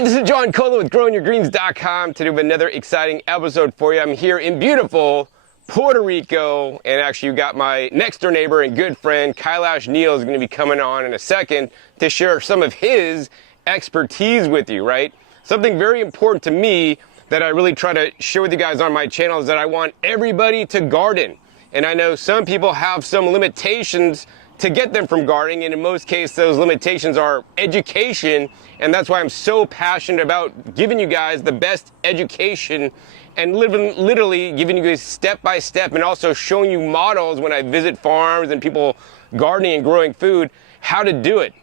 Hi, this is John Kohler with GrowingYourGreens.com. Today we have another exciting episode for you. I'm here in beautiful Puerto Rico, and actually you got my next door neighbor and good friend Kailash Neal is going to be coming on in a second to share some of his expertise with you, right? Something very important to me that I really try to share with you guys on my channel is that I want everybody to garden. And I know some people have some limitations to get them from gardening, and in most cases those limitations are education, and that's why I'm so passionate about giving you guys the best education and literally giving you guys step by step, and also showing you models when I visit farms and people gardening and growing food, how to do it.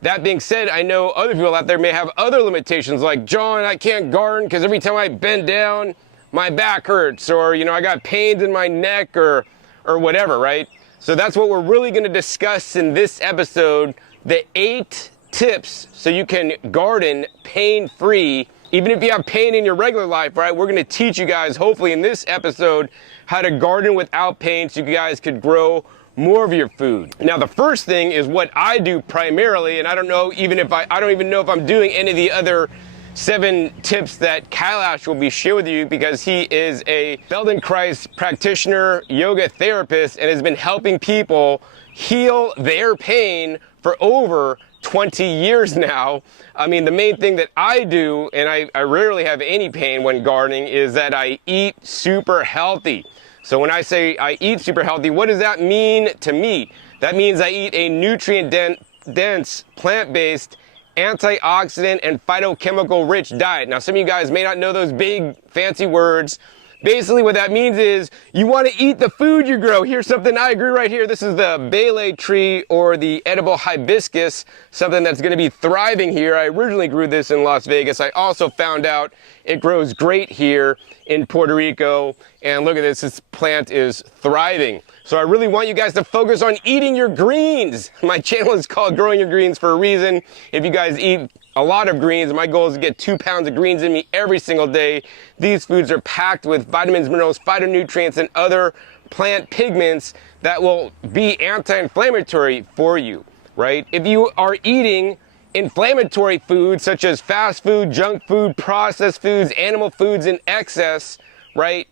That being said, I know other people out there may have other limitations, like, John, I can't garden because every time I bend down my back hurts, or I got pains in my neck, or whatever, right? So that's what we're really going to discuss in this episode, the 8 tips so you can garden pain-free. Even if you have pain in your regular life, right? We're going to teach you guys, hopefully in this episode, how to garden without pain so you guys could grow more of your food. Now, the first thing is what I do primarily, and I don't even know if I'm doing any of the other 7 tips that Kailash will be sharing with you, because he is a Feldenkrais practitioner, yoga therapist, and has been helping people heal their pain for over 20 years now. I mean, the main thing that I do, and I rarely have any pain when gardening, is that I eat super healthy. So when I say I eat super healthy, what does that mean to me? That means I eat a nutrient-dense, plant-based, antioxidant and phytochemical rich diet. Now, some of you guys may not know those big fancy words. Basically what that means is you want to eat the food you grow. Here's something I grew right here. This is the Bele tree, or the edible hibiscus, something that's going to be thriving here. I originally grew this in Las Vegas. I also found out it grows great here in Puerto Rico. And look at this, this plant is thriving. So I really want you guys to focus on eating your greens. My channel is called Growing Your Greens for a reason. If you guys eat a lot of greens, my goal is to get 2 pounds of greens in me every single day. These foods are packed with vitamins, minerals, phytonutrients, and other plant pigments that will be anti-inflammatory for you, right? If you are eating inflammatory foods such as fast food, junk food, processed foods, animal foods in excess, right,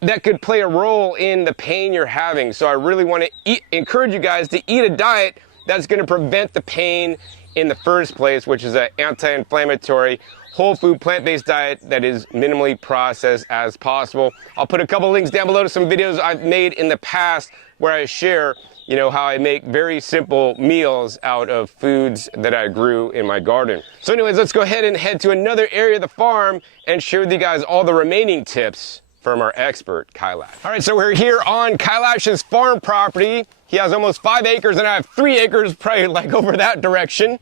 that could play a role in the pain you're having. So I really want to encourage you guys to eat a diet that's going to prevent the pain in the first place, which is an anti-inflammatory, whole food, plant-based diet that is minimally processed as possible. I'll put a couple links down below to some videos I've made in the past where I share, how I make very simple meals out of foods that I grew in my garden. So anyways, let's go ahead and head to another area of the farm and share with you guys all the remaining tips from our expert, Kailash. All right, so we're here on Kailash's farm property. He has almost 5 acres, and I have 3 acres, probably like over that direction.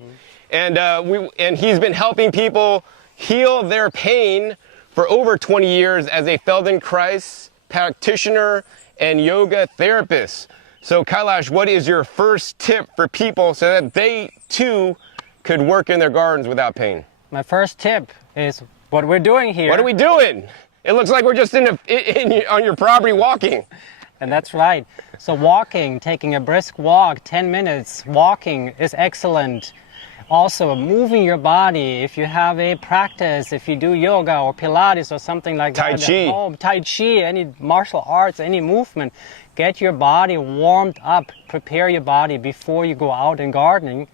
And he's been helping people heal their pain for over 20 years as a Feldenkrais practitioner and yoga therapist. So Kailash, what is your first tip for people so that they too could work in their gardens without pain? My first tip is what we're doing here. What are we doing? It looks like we're just on your property walking. And that's right. So walking, taking a brisk walk, 10 minutes walking is excellent. Also moving your body. If you have a practice, if you do yoga or Pilates or something like Tai that. Chi. Tai Chi, any martial arts, any movement. Get your body warmed up. Prepare your body before you go out and garden.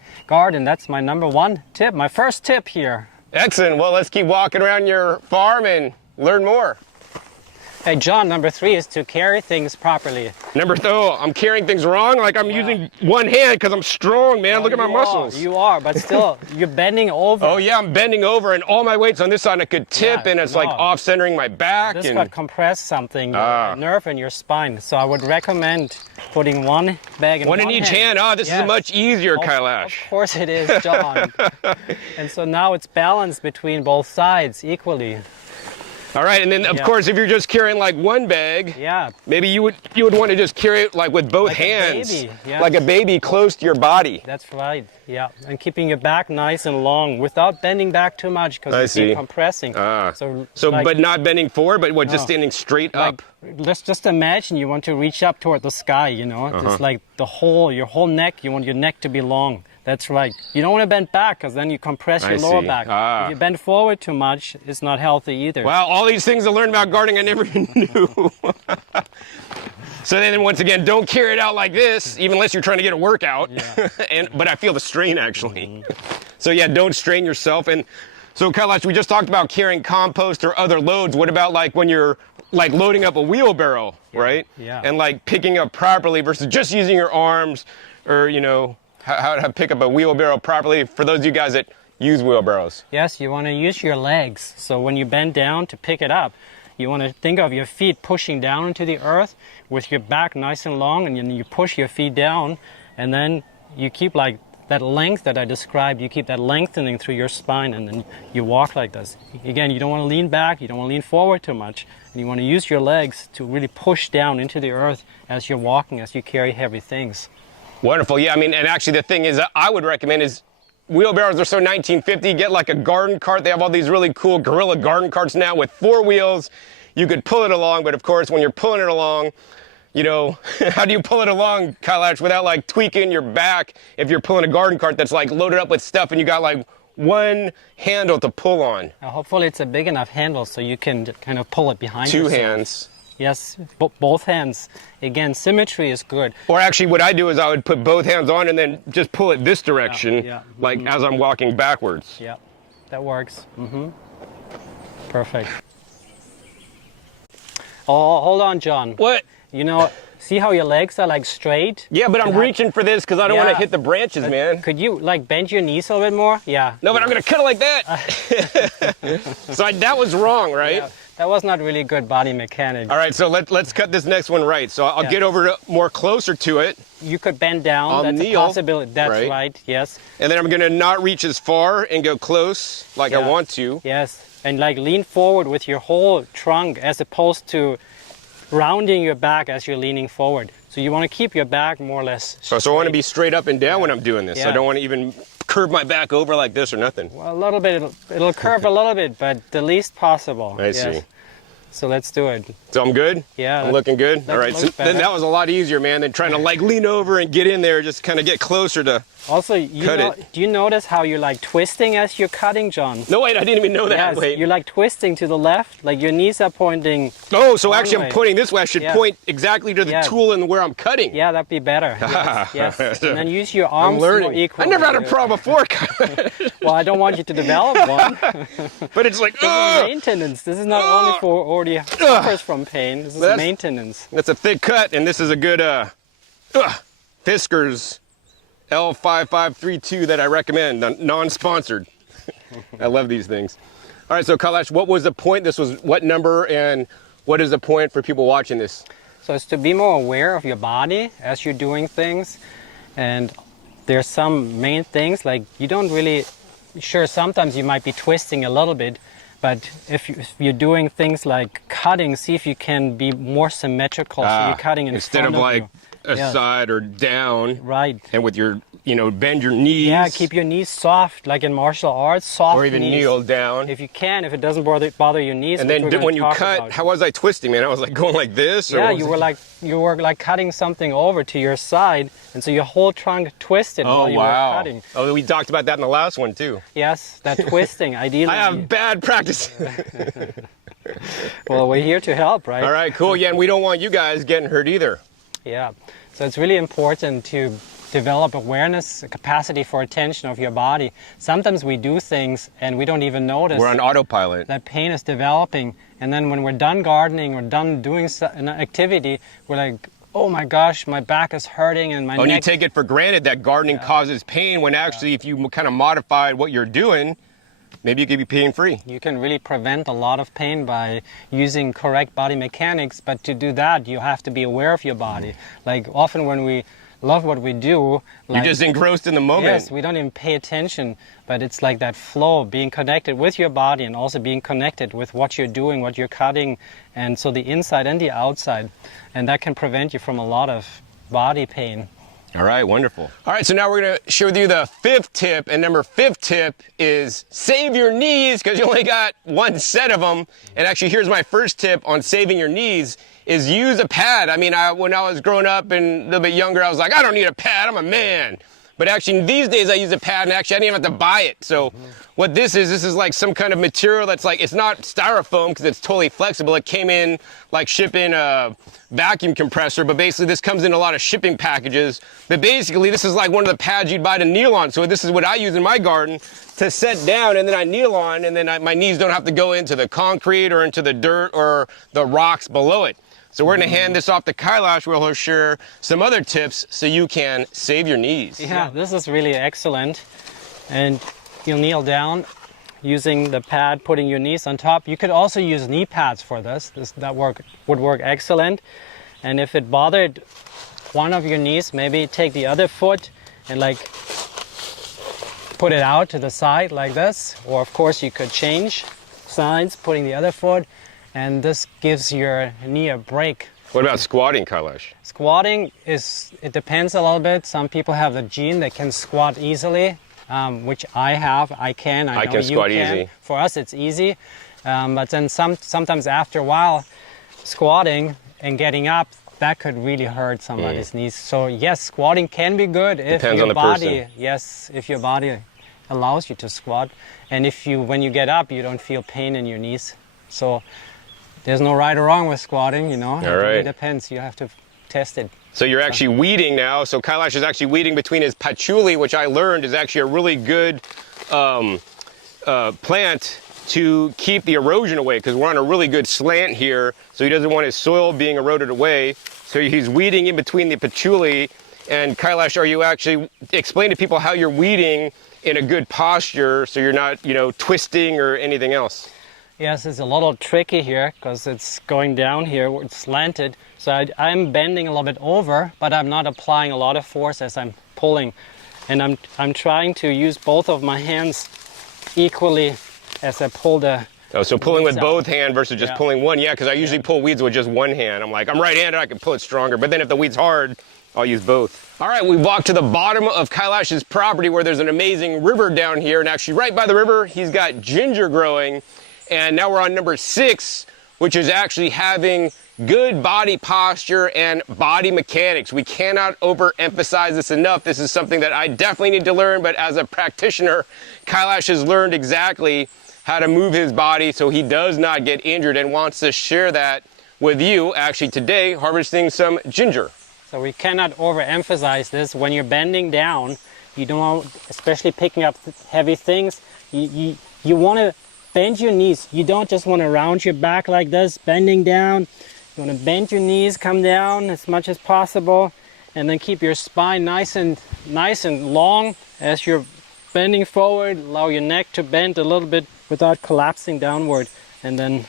That's my number 1 tip, my first tip here. Excellent. Well, let's keep walking around your farm and learn more. Hey, John, number 3 is to carry things properly. I'm carrying things wrong? Like I'm using one hand because I'm strong, man. Look at my muscles. You are, but still, you're bending over. Oh, yeah, I'm bending over, and all my weight's on this side. I could tip, and it's like off-centering my back. This could compress something, your nerve in your spine. So I would recommend putting one bag in one hand. One in each hand. Oh, this is much easier, Kailash. Of course it is, John. And so now it's balanced between both sides equally. All right, and then of course, if you're just carrying like one bag, maybe you would want to just carry it like with both hands, like a baby close to your body. That's right. Yeah, and keeping your back nice and long without bending back too much because you're compressing. But not bending forward, but what, just standing straight up. Let's just imagine you want to reach up toward the sky. You know, it's like your whole neck. You want your neck to be long. That's right. You don't want to bend back because then you compress your lower see. back. Ah. If you bend forward too much, it's not healthy either. Wow, all these things I learned about gardening I never even knew. So then once again, don't carry it out like this, even unless you're trying to get a workout. Yeah. But I feel the strain actually. So yeah, don't strain yourself. And so Kailash, we just talked about carrying compost or other loads. What about like when you're like loading up a wheelbarrow, right? Yeah. And like picking up properly versus just using your arms, or you know, how to pick up a wheelbarrow properly for those of you guys that use wheelbarrows. Yes, you want to use your legs. So when you bend down to pick it up, you want to think of your feet pushing down into the earth with your back nice and long, and then you push your feet down, and then you keep like that length that I described, you keep that lengthening through your spine, and then you walk like this. Again, you don't want to lean back, you don't want to lean forward too much, and you want to use your legs to really push down into the earth as you're walking, as you carry heavy things. Wonderful. Yeah, I mean, and actually the thing is, I would recommend is wheelbarrows are so 1950. Get like a garden cart. They have all these really cool Gorilla garden carts now with 4 wheels. You could pull it along, but of course, when you're pulling it along, you know, how do you pull it along, Kailash, without like tweaking your back if you're pulling a garden cart that's like loaded up with stuff and you got like one handle to pull on? Hopefully it's a big enough handle so you can kind of pull it behind 2 yourself. hands. Yes, both hands. Again, symmetry is good. Or actually what I do is I would put both hands on and then just pull it this direction, yeah. like as I'm walking backwards. Yeah, that works. Perfect. Oh, hold on, John. What? You know, see how your legs are like straight? Yeah, but I'm reaching for this because I don't want to Yeah. hit the branches, man. Could you like bend your knees a little bit more? Yeah. No, but I'm going to cut it like that. So that was wrong, right? Yeah, that was not really good body mechanics. All right, so let's cut this next one right. So I'll Yeah. get over to more closer to it, You could bend down. I'll That's kneel, a possibility. That's right? right. Yes. and then I'm going to not reach as far and go close like I Yeah. want to. Yes. And like lean forward with your whole trunk as opposed to rounding your back as you're leaning forward. So you want to keep your back more or less So I want to be straight up and down when I'm doing this. I Yeah. don't want to even curve my back over like this or nothing. Well, a little bit. It'll curve a little bit, but the least possible. I see. So let's do it. So I'm good? Yeah, I'm that- looking good? that All right, so looks then better. that was a lot easier, man, than trying to like lean over and get in there, just kind of get closer to... Also, you Cut know, it. do you notice how you're like twisting as you're cutting, John? No, wait, I didn't even know that. Yes, Wait. you're like twisting to the left, like your knees are pointing. Oh, so Wrong actually way. I'm pointing this way. I should Yeah. point exactly to the Yeah. tool and where I'm cutting. Yeah, that'd be better. Yes, yes. And then use your arms I'm more learning. I equally. never had a problem before, Well, I don't want you to develop one. but it's like, This is ugh, maintenance. This is not only for already suffers from pain. This is That's- maintenance. that's a thick cut, and this is a good Fiskars L5532 that I recommend, non-sponsored. I love these things. All right, so Kailash, what was the point? This was what number, and what is the point for people watching this? So it's to be more aware of your body as you're doing things. And there's some main things like you don't really, sure, sometimes you might be twisting a little bit, but if you're doing things like cutting, see if you can be more symmetrical. So you're cutting in instead front of like you. Yeah. aside or down, Right. and with your, bend your knees. Yeah, keep your knees soft, like in martial arts, soft or even knees. kneel down. If you can, if it doesn't bother your knees. And which then we're gonna when you talk cut, about. how was I twisting, man? I was like going like this? Or Yeah, was you it- were like cutting something over to your side, and so your whole trunk twisted Oh, while you wow. were cutting. Oh, we talked about that in the last one, too. Yes, that twisting, ideally. I have bad practice. Well, we're here to help, right? All right, cool. Yeah, and we don't want you guys getting hurt either. Yeah. So it's really important to develop awareness, a capacity for attention of your body. Sometimes we do things and we don't even notice We're on autopilot. that pain is developing. And then when we're done gardening or done doing an activity, we're like, oh my gosh, my back is hurting and my And you neck. take it for granted that gardening causes pain when actually if you kind of modified what you're doing, maybe you could be pain-free. You can really prevent a lot of pain by using correct body mechanics, but to do that, you have to be aware of your body. Like often when we love what we do, like, You're just engrossed in the moment. yes, we don't even pay attention, but it's like that flow, being connected with your body and also being connected with what you're doing, what you're cutting, and so the inside and the outside. And that can prevent you from a lot of body pain. All right, wonderful. All right, so now we're gonna share with you the 5th tip, and number 5th tip is save your knees, because you only got one set of them. And actually, here's my first tip on saving your knees, is use a pad. I mean, when I was growing up and a little bit younger, I was like, I don't need a pad, I'm a man. But actually these days I use a pad, and actually I didn't even have to buy it. So what this is like some kind of material that's like, it's not styrofoam because it's totally flexible. It came in like shipping a vacuum compressor, but basically this comes in a lot of shipping packages. But basically this is like one of the pads you'd buy to kneel on. So this is what I use in my garden to set down, and then I kneel on, and then my knees don't have to go into the concrete or into the dirt or the rocks below it. So we're gonna hand this off to Kailash, where he'll share some other tips so you can save your knees. Yeah, this is really excellent. And you'll kneel down using the pad, putting your knees on top. You could also use knee pads for this. That would work excellent. And if it bothered one of your knees, maybe take the other foot and like put it out to the side like this. Or of course you could change sides, putting the other foot, and this gives your knee a break. What about squatting, Kailash? Squatting it depends a little bit. Some people have the gene that can squat easily, which I have. I can squat easy. For us, it's easy. But then sometimes after a while, squatting and getting up, that could really hurt somebody's knees. So yes, squatting can be good if Depends your on the body, person. yes, if your body allows you to squat, and when you get up, you don't feel pain in your knees. So there's no right or wrong with squatting, you know. It really depends. You have to test it. So you're actually weeding now. So Kailash is actually weeding between his patchouli, which I learned is actually a really good plant to keep the erosion away, because we're on a really good slant here. So he doesn't want his soil being eroded away. So he's weeding in between the patchouli. And Kailash, are you actually, explain to people how you're weeding in a good posture so you're not, twisting or anything else? Yes, it's a little tricky here because it's going down here, it's slanted. So I'm bending a little bit over, but I'm not applying a lot of force as I'm pulling. And I'm trying to use both of my hands equally as I pull the... Oh, so pulling with both hands versus just pulling one. Yeah, because I usually pull weeds with just one hand. I'm like, I'm right-handed, I can pull it stronger. But then if the weed's hard, I'll use both. All right, we walked to the bottom of Kailash's property where there's an amazing river down here. And actually right by the river, he's got ginger growing. And now we're on number 6, which is actually having good body posture and body mechanics. We cannot overemphasize this enough. This is something that I definitely need to learn, but as a practitioner, Kailash has learned exactly how to move his body so he does not get injured, and wants to share that with you actually today, harvesting some ginger. So we cannot overemphasize this. When you're bending down, you don't, especially picking up heavy things, you want to bend your knees. You don't just want to round your back like this, bending down. You want to bend your knees, come down as much as possible, and then keep your spine nice and long as you're bending forward. Allow your neck to bend a little bit without collapsing downward. And then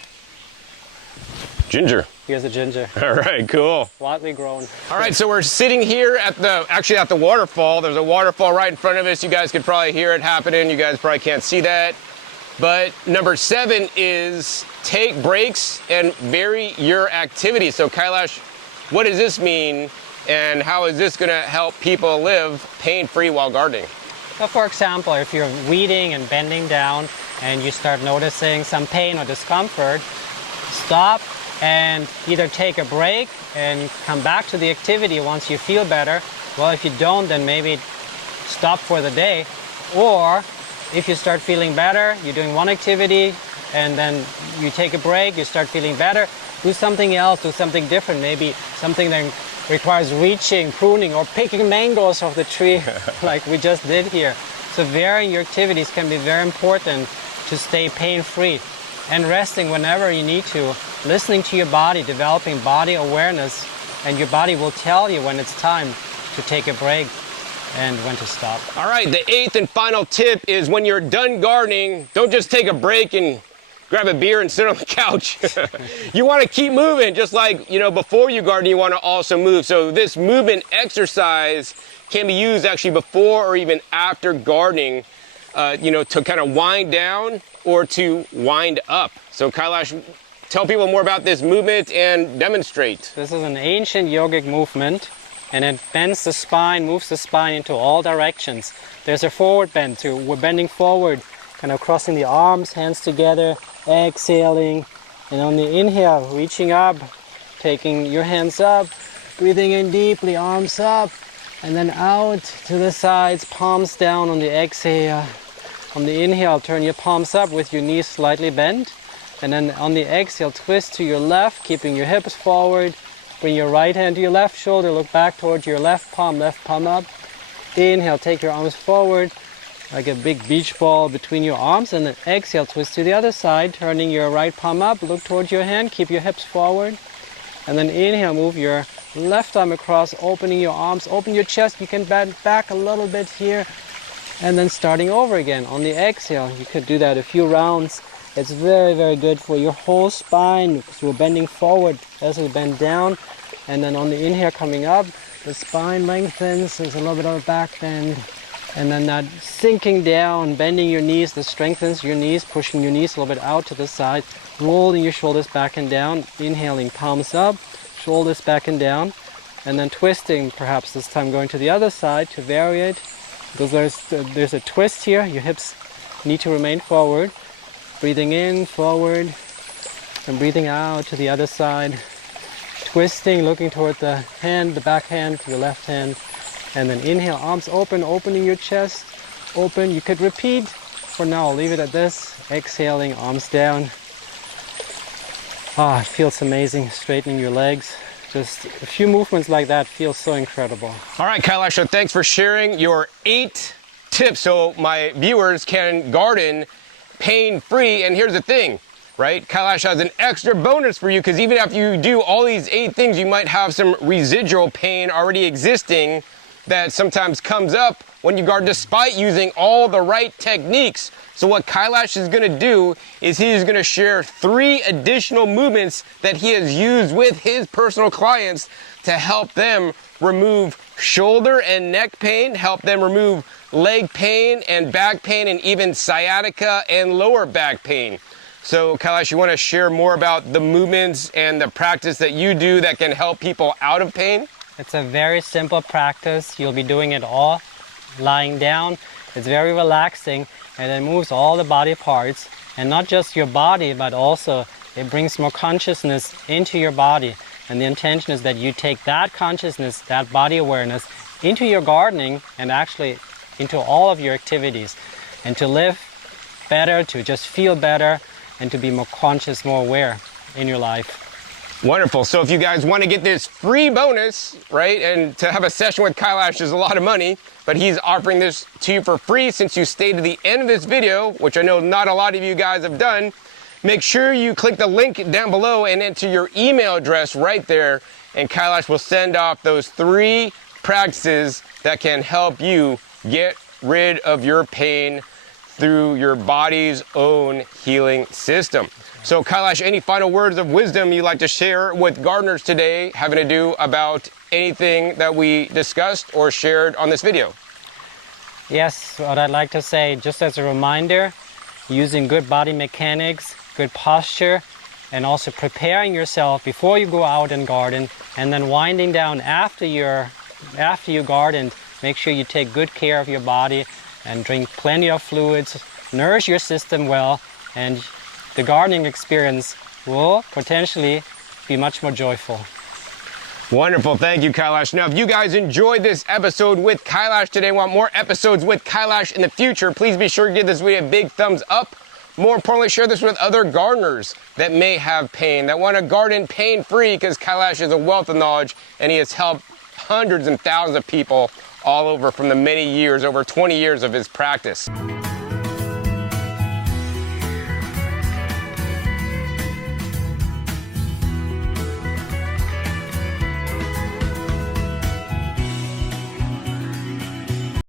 ginger. Here's a ginger. All right, cool. Widely grown. All right, so we're sitting here at the waterfall. There's a waterfall right in front of us. You guys could probably hear it happening. You guys probably can't see that. But number 7 is take breaks and vary your activity. So Kailash, what does this mean, and how is this gonna help people live pain-free while gardening? So for example, if you're weeding and bending down and you start noticing some pain or discomfort, stop and either take a break and come back to the activity once you feel better. Well, if you don't, then maybe stop for the day. Or if you start feeling better, you're doing one activity and then you take a break, you start feeling better, do something else, do something different, maybe something that requires reaching, pruning, or picking mangoes off the tree like we just did here. So varying your activities can be very important to stay pain-free, and resting whenever you need to, listening to your body, developing body awareness, and your body will tell you when it's time to take a break and when to stop. All right, the 8th and final tip is when you're done gardening, don't just take a break and grab a beer and sit on the couch. You want to keep moving, just like, before you garden, you want to also move. So this movement exercise can be used actually before or even after gardening, to kind of wind down or to wind up. So Kailash, tell people more about this movement and demonstrate. This is an ancient yogic movement, and it bends the spine, moves the spine into all directions. There's a forward bend too. We're bending forward, kind of crossing the arms, hands together, exhaling, and on the inhale, reaching up, taking your hands up, breathing in deeply, arms up, and then out to the sides, palms down on the exhale. On the inhale, turn your palms up with your knees slightly bent. And then on the exhale, twist to your left, keeping your hips forward. Bring your right hand to your left shoulder, look back towards your left palm up. Inhale, take your arms forward like a big beach ball between your arms, and then exhale, twist to the other side, turning your right palm up, look towards your hand, keep your hips forward. And then inhale, move your left arm across, opening your arms, open your chest. You can bend back a little bit here. And then starting over again. On the exhale, you could do that a few rounds. It's very, very good for your whole spine because we're bending forward as we bend down. And then on the inhale coming up, the spine lengthens, there's a little bit of a back bend. And then that sinking down, bending your knees, this strengthens your knees, pushing your knees a little bit out to the side, rolling your shoulders back and down, inhaling, palms up, shoulders back and down, and then twisting, perhaps this time going to the other side to vary it. Because there's a twist here, your hips need to remain forward. Breathing in, forward, and breathing out to the other side. Twisting, looking toward the hand, the back hand, to the left hand. And then inhale, arms open, opening your chest, open. You could repeat. For now, I'll leave it at this. Exhaling, arms down. It feels amazing, straightening your legs. Just a few movements like that feels so incredible. All right, Kailash, so thanks for sharing your 8 tips so my viewers can garden pain-free. And here's the thing, right? Kailash has an extra bonus for you because even after you do all these 8 things, you might have some residual pain already existing that sometimes comes up when you garden despite using all the right techniques. So what Kailash is gonna do is he is gonna share 3 additional movements that he has used with his personal clients to help them remove shoulder and neck pain, help them remove leg pain and back pain, and even sciatica and lower back pain. So Kailash, you wanna share more about the movements and the practice that you do that can help people out of pain? It's a very simple practice. You'll be doing it all lying down. It's very relaxing, and it moves all the body parts, and not just your body, but also it brings more consciousness into your body. And the intention is that you take that consciousness, that body awareness, into your gardening and actually into all of your activities, and to live better, to just feel better, and to be more conscious, more aware in your life. Wonderful. So if you guys want to get this free bonus, right, and to have a session with Kailash is a lot of money, but he's offering this to you for free since you stayed to the end of this video, which I know not a lot of you guys have done. Make sure you click the link down below and enter your email address right there, and Kailash will send off those 3 practices that can help you get rid of your pain through your body's own healing system. So Kailash, any final words of wisdom you'd like to share with gardeners today having to do about anything that we discussed or shared on this video? Yes, what I'd like to say, just as a reminder, using good body mechanics, good posture, and also preparing yourself before you go out and garden, and then winding down after you garden. Make sure you take good care of your body and drink plenty of fluids, nourish your system well, and the gardening experience will potentially be much more joyful. Wonderful. Thank you, Kailash. Now, if you guys enjoyed this episode with Kailash today, want more episodes with Kailash in the future, please be sure to give this video a big thumbs up. More importantly, share this with other gardeners that may have pain, that want to garden pain-free, because Kailash is a wealth of knowledge and he has helped hundreds and thousands of people all over from the many years, over 20 years of his practice.